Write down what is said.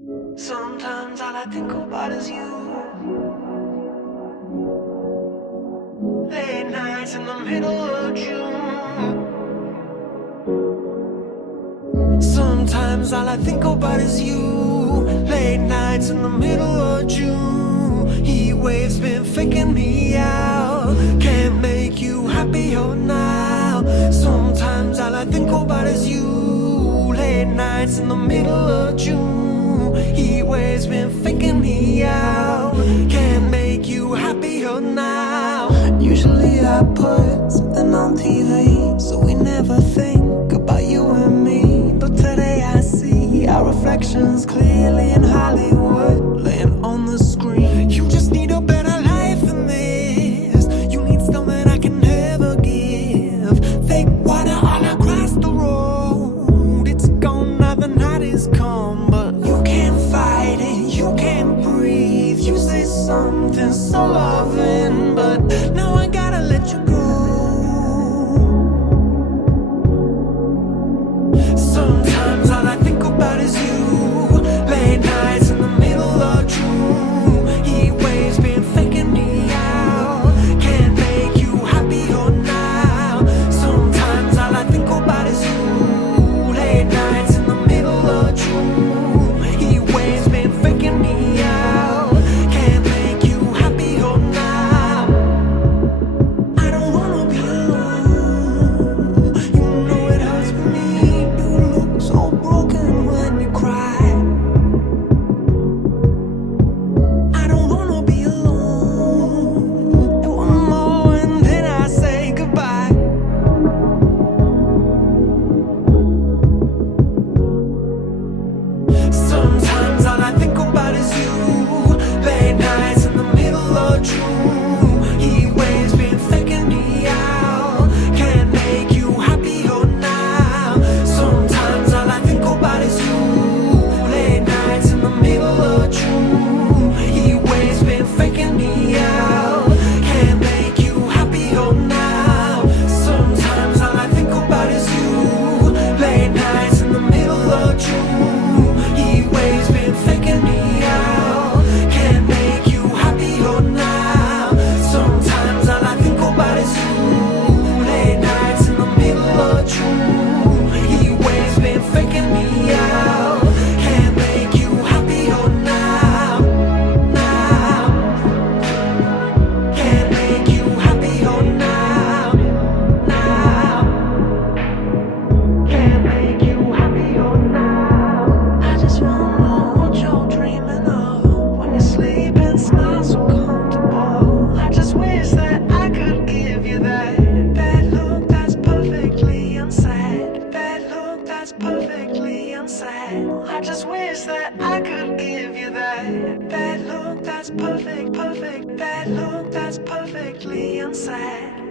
Sometimes all I think about is you. Late nights in the middle of June. Sometimes all I think about is you. Late nights in the middle of June. Heat waves been faking me out. Can't make you happier now. Sometimes all I think about is you. Late nights in the middle of June. Heat waves been faking me out. Can't make you happier now. Usually I put something on TV, so we never think about you and me. But today I see our reflections clearly in Hollywood, laying on the screen. You just need a better life than this. You need something I can never give. Fake water all across the road. It's gone now, the night is come, but you can't fight it, you can't breathe. You say something so loving, but now I gotta let you go. Sometimes all I think about is you. Late nights in the middle of June. Heat waves been faking me out. Can't make you happier now. Sometimes all I think about is you. Late nights in the middle of June. Heat waves been faking me out. Can't make you happier now. I don't wanna be alone. You know it hurts me. You look so broken when you cry. I don't wanna be alone. And one more and then I say goodbye. Sometimes all I think about is you. Late nights in the middle of June. Heat waves been faking me out. Can't make you happier now. Sometimes all I think about is you. Late nights in the middle of June. Heat waves been faking me out. Can't make you happier now. Sometimes all I think about is you. Late nights in the middle of June. Heat waves been faking me out. Can't make you happier now. Sometimes all I think about is you. Late nights in the middle of June. Heat waves been faking me out. Can't make you happier now. Now. Can't make you happier now. Now. Can't make you happier now. I just wanna know what you're dreaming of when you sleep and smile so comfortable. I just wish that I could give you that look that's perfectly unsaid. That look that's perfectly unsaid. I just wish that I could give you that look that's perfect. That look that's perfectly unsaid.